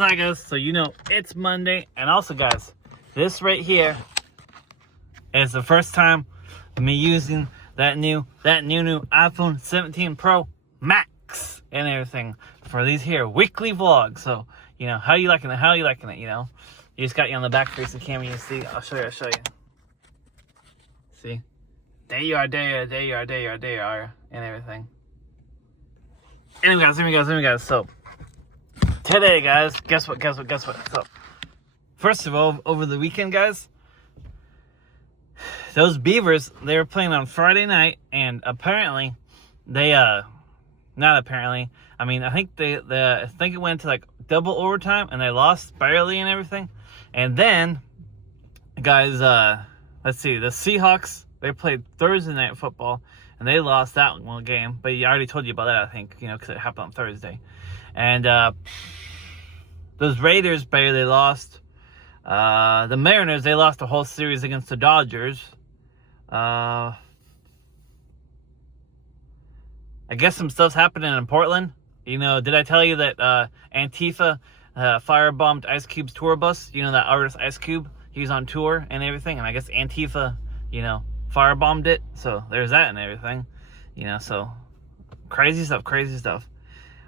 Hi guys, so you know it's Monday, and also guys, this right here is the first time of me using that new iPhone 17 Pro Max and everything for these here weekly vlogs. So you know, how you liking it? You know, you just got you on the back face of the camera. You see, I'll show you. See, there you are, and everything. Anyway guys, so today, guys, guess what? So, first of all, over the weekend, guys, those Beavers, they were playing on Friday night, and apparently, they, not apparently, I mean, I think I think it went to, like, double overtime, and they lost barely and everything. And then, guys, let's see, the Seahawks, they played Thursday night football, and they lost that one game, but I already told you about that, I think, you know, because it happened on Thursday. And those Raiders barely lost. The Mariners, they lost the whole series against the Dodgers. I guess some stuff's happening in Portland. You know, did I tell you that Antifa firebombed Ice Cube's tour bus? You know, that artist Ice Cube? He was on tour and everything, and I guess Antifa, you know, firebombed it. So there's that and everything. You know, so crazy stuff.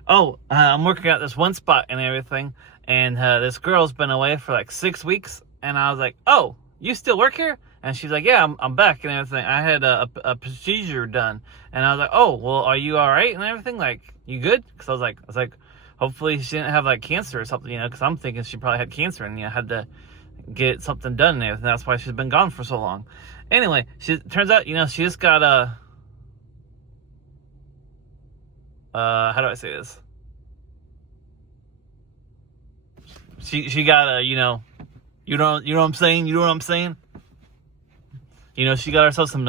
Oh, I'm working at this one spot and everything, and this girl's been away for like 6 weeks, and I was like, oh, you still work here? And she's like, yeah, I'm back and everything. I had a procedure done, and I was like, oh, well, are you all right and everything? Like, you good? Because I was like, hopefully she didn't have like cancer or something, you know, because I'm thinking she probably had cancer and, you know, had to get something done and everything. That's why she's been gone for so long. Anyway, turns out, you know, she just got how do I say this? She got you know what I'm saying? You know what I'm saying? You know, she got herself some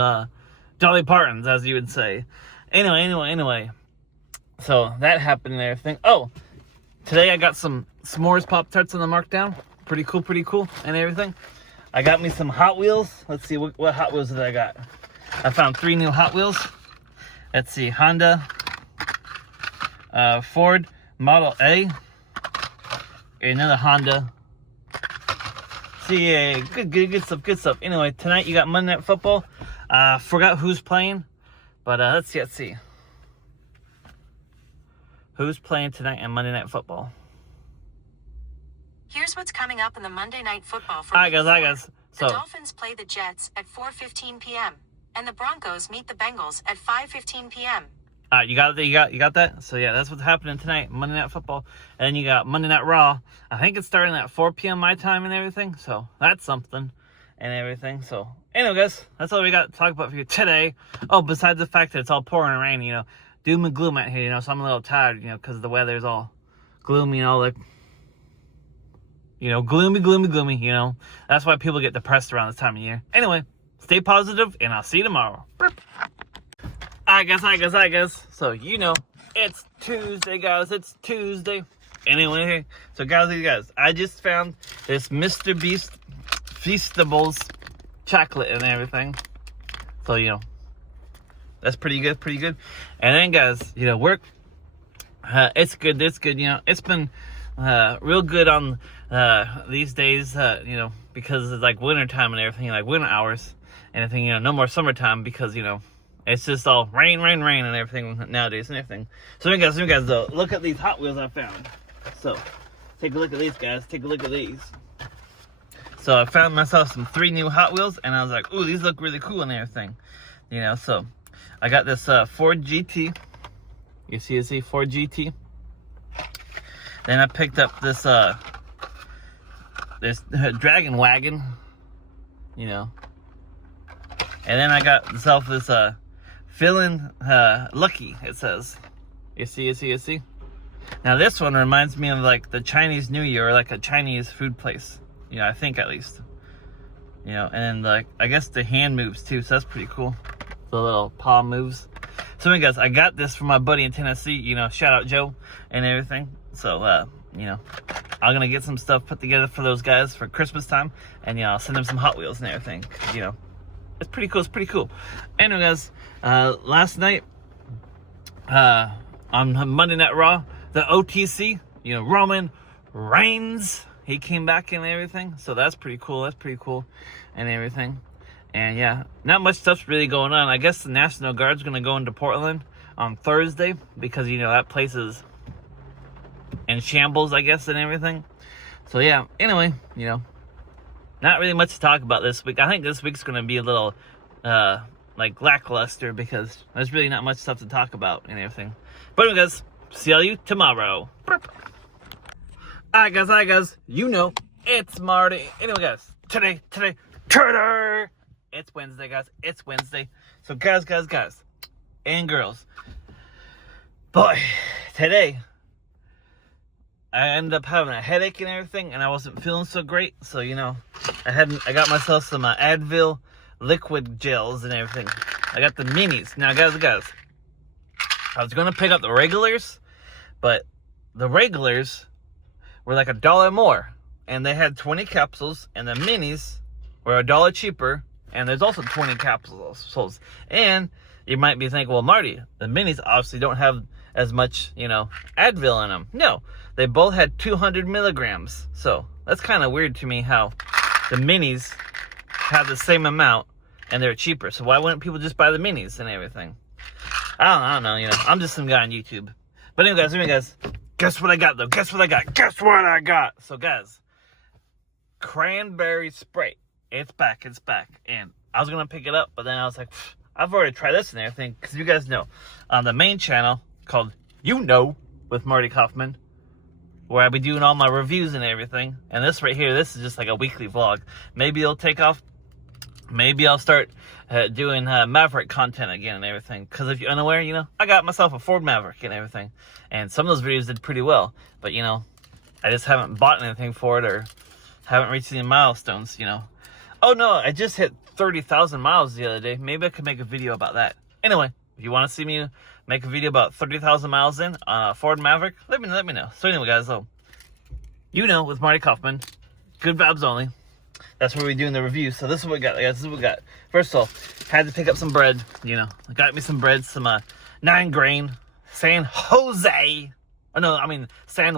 Dolly Partons, as you would say. Anyway. So that happened and everything. Oh, today I got some s'mores Pop-Tarts on the markdown. Pretty cool and everything. I got me some Hot Wheels. Let's see, what Hot Wheels did I got? I found 3 new Hot Wheels. Let's see, Honda, Ford Model A, another Honda. See, yeah, good stuff. Anyway, tonight you got Monday Night Football. Forgot who's playing, but let's see. Who's playing tonight in Monday Night Football? Here's what's coming up in the Monday Night Football for Hi guys. So, the Dolphins play the Jets at 4:15 p.m. and the Broncos meet the Bengals at 5:15 p.m. You got that? So yeah, that's what's happening tonight, Monday Night Football. And then you got Monday Night Raw. I think it's starting at 4 p.m. my time and everything. So that's something and everything. So anyway, guys, that's all we got to talk about for you today. Oh, besides the fact that it's all pouring and raining, you know, doom and gloom out here, you know, so I'm a little tired, you know, because the weather's all gloomy and all like, you know, gloomy, you know. That's why people get depressed around this time of year. Anyway, stay positive, and I'll see you tomorrow. Hi guys. So, you know, it's Tuesday, guys. It's Tuesday. Anyway, so guys, I just found this Mr. Beast Feastables chocolate and everything. So, you know, that's pretty good. And then, guys, you know, work, it's good, you know. It's been real good on these days, you know, because it's like winter time and everything, like winter hours and everything, you know, no more summertime because, you know, it's just all rain and everything nowadays and everything. So anyway, guys, though, look at these Hot Wheels I found. So, take a look at these, guys. Take a look at these. So, I found myself some 3 new Hot Wheels, and I was like, ooh, these look really cool and everything. You know, so, I got this Ford GT. You see, Ford GT. Then I picked up this Dragon Wagon. You know. And then I got myself this Feeling Lucky, it says. You see? Now this one reminds me of like the Chinese New Year, or like a Chinese food place. You know, I think at least. You know, and like, I guess the hand moves too, so that's pretty cool. The little paw moves. So anyway, guys, I got this from my buddy in Tennessee, you know, shout out Joe and everything. So, you know, I'm gonna get some stuff put together for those guys for Christmas time, and, you know, I'll send them some Hot Wheels and everything, you know. It's pretty cool. Anyway, guys, last night, on Monday Night Raw, the OTC, you know, Roman Reigns, he came back and everything. So that's pretty cool. And everything. And yeah, not much stuff's really going on. I guess the National Guard's going to go into Portland on Thursday because, that place is in shambles, I guess, and everything. So yeah, anyway, not really much to talk about this week. I think this week's going to be a little, lackluster because there's really not much stuff to talk about and everything. But anyway, guys, see you tomorrow. Alright, guys, it's Marty. Anyway, guys, today, it's Wednesday, guys. It's Wednesday. So, guys, and girls, boy, today, I ended up having a headache and everything, and I wasn't feeling so great. So, I got myself some Advil liquid gels and everything. I got the minis. Now, guys, I was going to pick up the regulars, but the regulars were like $1 more, and they had 20 capsules, and the minis were $1 cheaper, and there's also 20 capsules. And you might be thinking, well, Marty, the minis obviously don't have as much, Advil in them. No, they both had 200 milligrams. So that's kind of weird to me how the minis have the same amount and they're cheaper. So why wouldn't people just buy the minis and everything? I don't know, I'm just some guy on YouTube. But anyway, guys, guess what I got, though? Guess what I got? So, guys, cranberry spray. It's back. And I was going to pick it up, but then I was like, I've already tried this and everything. Because you guys know, on the main channel called with Marty Kauffman, where I'll be doing all my reviews and everything. And this right here, this is just like a weekly vlog. Maybe it'll take off. Maybe I'll start doing Maverick content again and everything. Because if you're unaware, I got myself a Ford Maverick and everything. And some of those videos did pretty well. But, I just haven't bought anything for it or haven't reached any milestones, Oh, no, I just hit 30,000 miles the other day. Maybe I could make a video about that. Anyway, if you want to see me make a video about 30,000 miles in on a Ford Maverick, let me know. So anyway, guys, with Marty Kauffman, good vibes only. That's where we're doing the review. So this is what we got, guys. This is what we got. First of all, had to pick up some bread. I got me some bread, some 9-grain San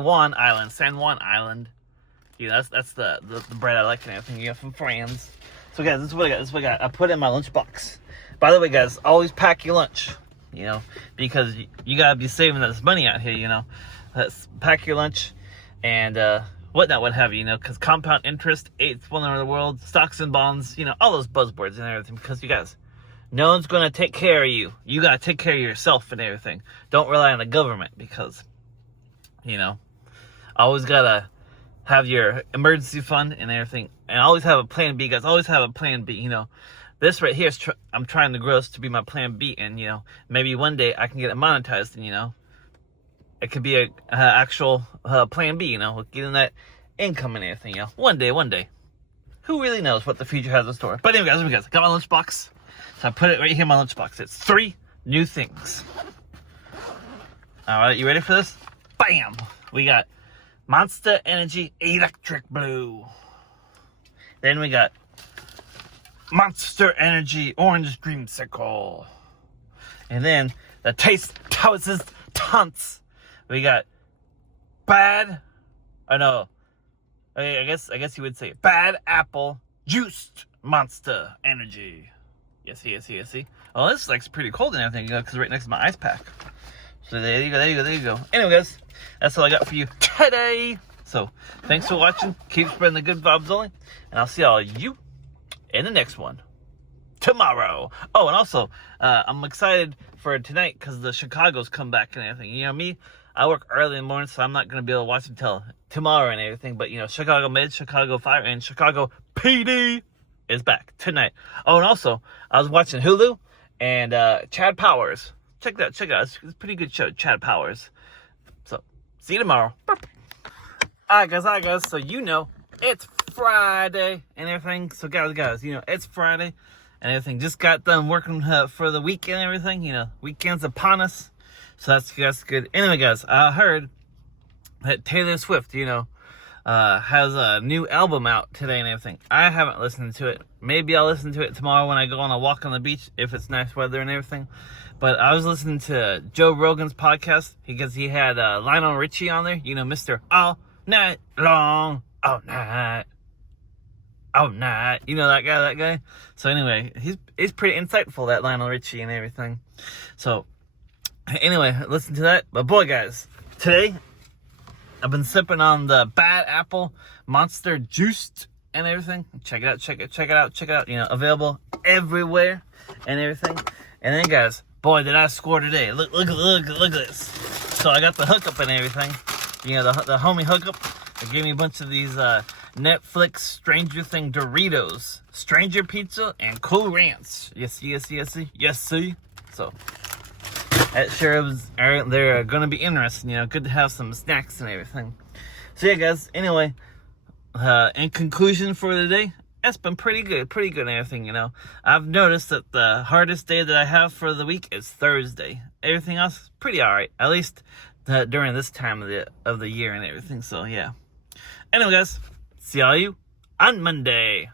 Juan Island. That's the bread I like and everything. From France. So guys, this is what I got. I put it in my lunchbox. By the way, guys, always pack your lunch. Because you gotta be saving this money out here. Let's pack your lunch and what have you. Because compound interest, eighth wonder of the world, stocks and bonds. All those buzzwords and everything. Because you guys, no one's gonna take care of you. You gotta take care of yourself and everything. Don't rely on the government because, always gotta have your emergency fund and everything, and always have a plan B, guys. Always have a plan B. This right here is I'm trying to grow this to be my plan B, and maybe one day I can get it monetized, and it could be a actual plan B. With getting that income and everything. One day. Who really knows what the future has in store? But anyway, guys, I got my lunchbox, so I put it right here in my lunchbox. It's 3 new things. All right, you ready for this? Bam! We got Monster Energy Electric Blue. Then we got Monster Energy Orange Dreamsicle. And then the Taste Houses Tons. We got I guess you would say Bad Apple Juiced Monster Energy. Yes. Oh, this looks pretty cold and everything, because it's right next to my ice pack. So there you go. Anyway, guys, that's all I got for you today. So, thanks for watching. Keep spreading the good vibes only. And I'll see all you in the next one tomorrow. Oh, and also, I'm excited for tonight because the Chicago's come back and everything. Me, I work early in the morning, so I'm not going to be able to watch until tomorrow and everything. But, Chicago Med, Chicago Fire, and Chicago PD is back tonight. Oh, and also, I was watching Hulu and Chad Powers. Check that out. It's a pretty good show, Chad Powers. So, see you tomorrow. Alright, guys. So, it's Friday and everything. So, guys, it's Friday and everything. Just got done working for the week and everything. Weekend's upon us. So, that's good. Anyway, guys, I heard that Taylor Swift, has a new album out today and everything. I haven't listened to it. Maybe I'll listen to it tomorrow when I go on a walk on the beach if it's nice weather and everything. But I was listening to Joe Rogan's podcast because he had Lionel Richie on there. Mr. I'll night long, all night. Oh, night. You know that guy? So anyway, he's pretty insightful, that Lionel Richie and everything. So anyway, listen to that. But boy, guys, today I've been sipping on the Bad Apple Monster Juiced and everything. Check it out. You know, available everywhere and everything. And then, guys, boy, did I score today. Look at this. So I got the hookup and everything. You know, the homie hookup. They gave me a bunch of these Netflix Stranger Thing Doritos, Stranger Pizza, and Cool Ranch. Yes. So that sure was. They're gonna be interesting. You know, good to have some snacks and everything. So yeah, guys. Anyway, in conclusion for the day, it's been pretty good and everything. You know, I've noticed that the hardest day that I have for the week is Thursday. Everything else is pretty alright, at least during this time of the year and everything. So yeah. Anyway, guys, see all you on Monday.